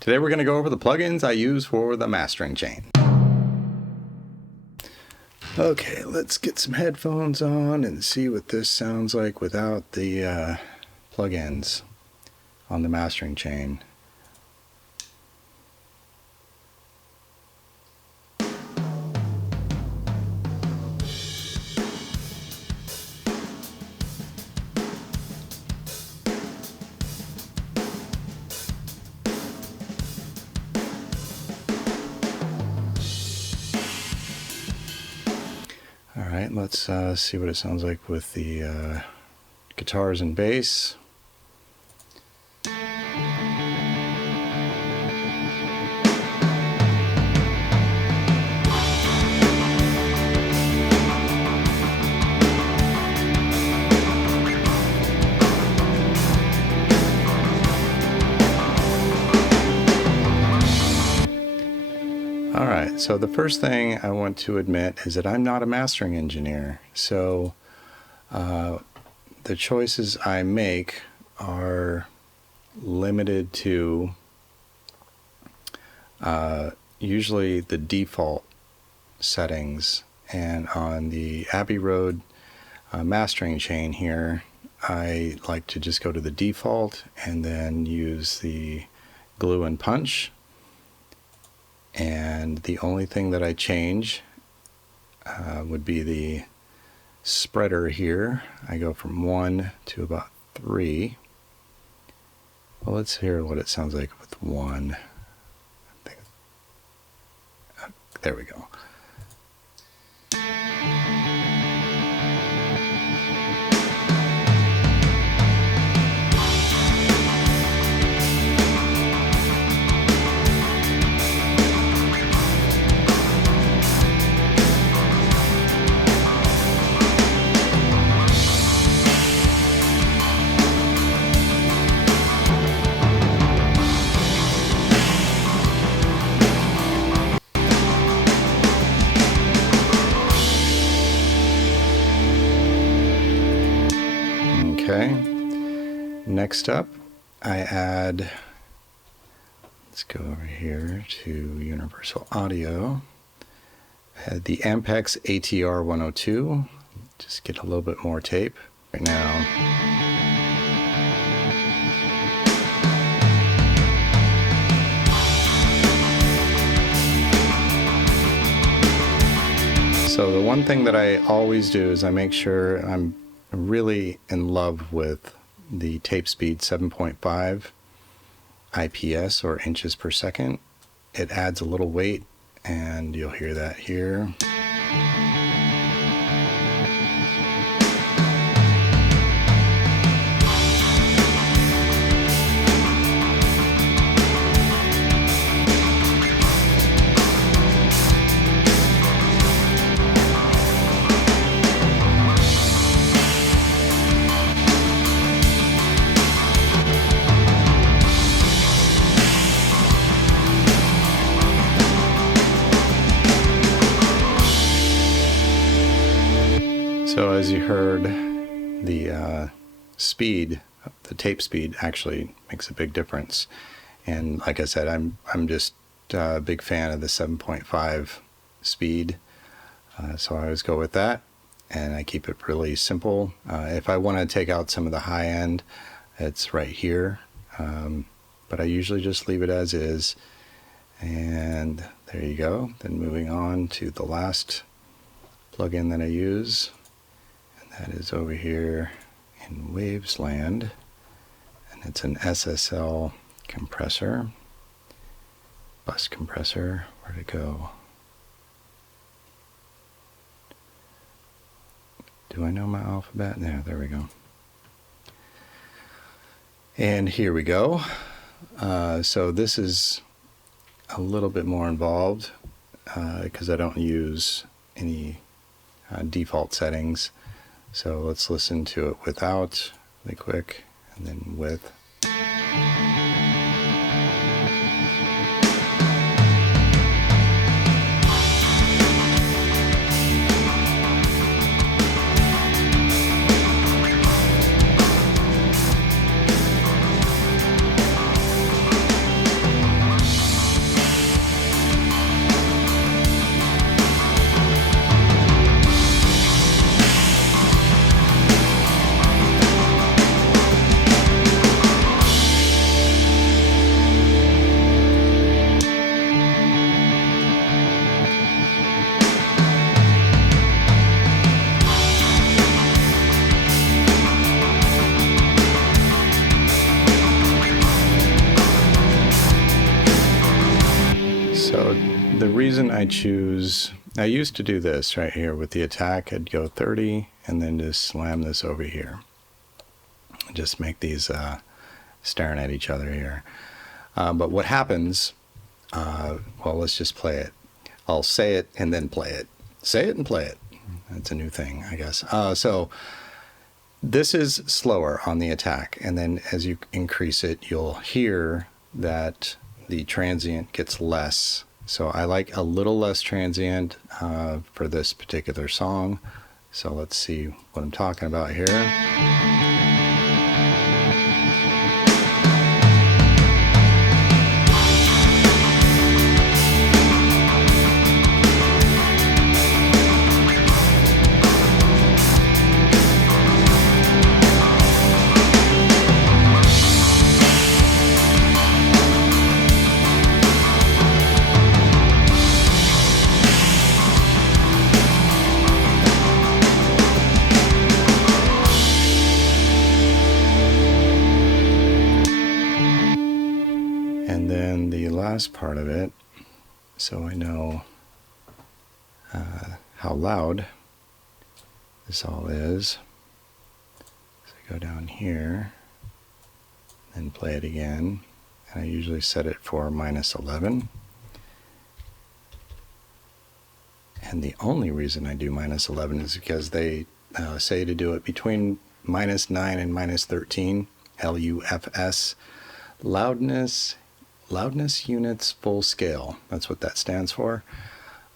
Today we're going to go over the plugins I use for the mastering chain. Okay, let's get some headphones on and see what this sounds like without the plugins on the mastering chain. Alright, let's see what it sounds like with the guitars and bass. Alright, so the first thing I want to admit is that I'm not a mastering engineer. So the choices I make are limited to usually the default settings. And on the Abbey Road mastering chain here, I like to just go to the default and then use the glue and punch. And the only thing that I change would be the spreader here. I go from 1 to about 3. Well, let's hear what it sounds like with 1. There we go. Okay, next up I add, let's go over here to Universal Audio, I add the Ampex ATR 102, just get a little bit more tape right now. So the one thing that I always do is I make sure I'm really in love with the tape speed 7.5 IPS or inches per second. It adds a little weight, and you'll hear that here. So as you heard, the speed, the tape speed actually makes a big difference. And like I said, I'm just a big fan of the 7.5 speed. So I always go with that, and I keep it really simple. If I want to take out some of the high end, it's right here. But I usually just leave it as is. And there you go. Then moving on to the last plugin that I use. That is over here in Wavesland, and it's an SSL compressor, bus compressor. Where'd it go? Do I know my alphabet? There we go. And here we go. So this is a little bit more involved because I don't use any default settings. So let's listen to it without really quick, and then with. So the reason I used to do this right here with the attack. I'd go 30 and then just slam this over here. Just make these staring at each other here. But what happens, well, let's just play it. I'll say it and then play it. Say it and play it. That's a new thing, I guess. So this is slower on the attack. And then as you increase it, you'll hear that the transient gets less. So I like a little less transient for this particular song. So let's see what I'm talking about here. And then the last part of it, so I know how loud this all is. So I go down here and play it again. And I usually set it for -11. And the only reason I do -11 is because they say to do it between -9 and -13, LUFS, loudness units full scale. That's what that stands for.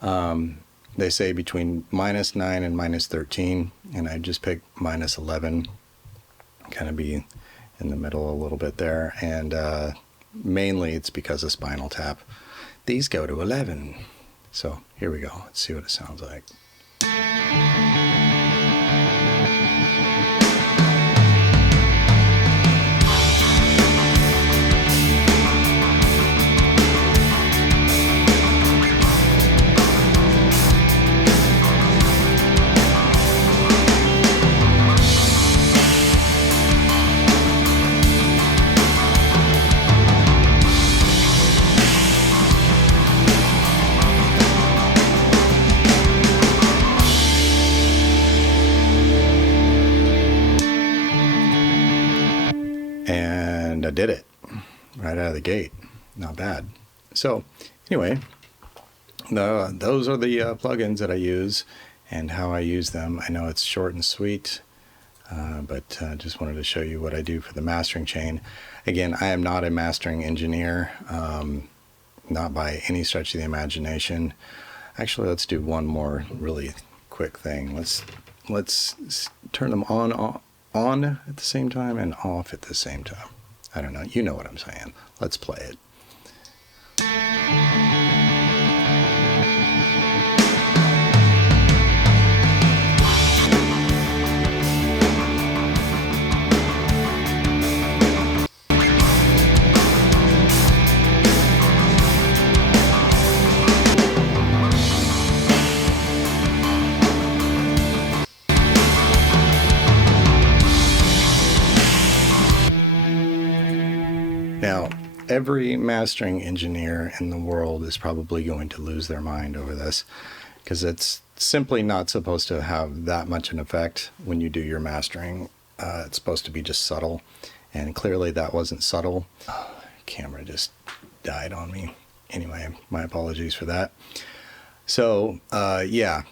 They say between -9 and -13, and I just pick -11, kind of be in the middle a little bit there. And mainly it's because of Spinal Tap. These go to 11. So here we go. Let's see what it sounds like. And I did it right out of the gate. Not bad. So anyway, those are the plugins that I use and how I use them. I know it's short and sweet, but just wanted to show you what I do for the mastering chain. Again, I am not a mastering engineer, not by any stretch of the imagination. Actually, let's do one more really quick thing. Let's turn them on at the same time and off at the same time. I don't know. You know what I'm saying. Let's play it. Now, every mastering engineer in the world is probably going to lose their mind over this because it's simply not supposed to have that much an effect when you do your mastering. It's supposed to be just subtle, and clearly that wasn't subtle. Oh, camera just died on me. Anyway, my apologies for that. So, yeah.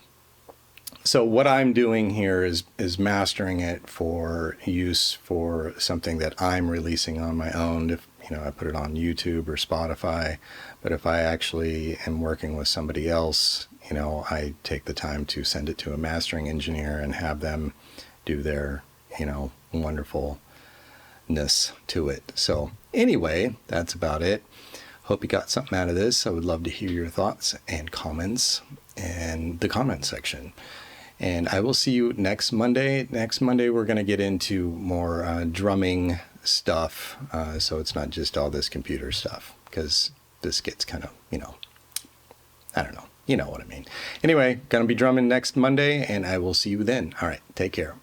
So what I'm doing here is mastering it for use for something that I'm releasing on my own. If I put it on YouTube or Spotify, but if I actually am working with somebody else, I take the time to send it to a mastering engineer and have them do their, wonderfulness to it. So anyway, that's about it. Hope you got something out of this. I would love to hear your thoughts and comments in the comment section. And I will see you next Monday. Next Monday, we're going to get into more drumming stuff. So it's not just all this computer stuff, because this gets kind of, I don't know. You know what I mean. Anyway, going to be drumming next Monday, and I will see you then. All right. Take care.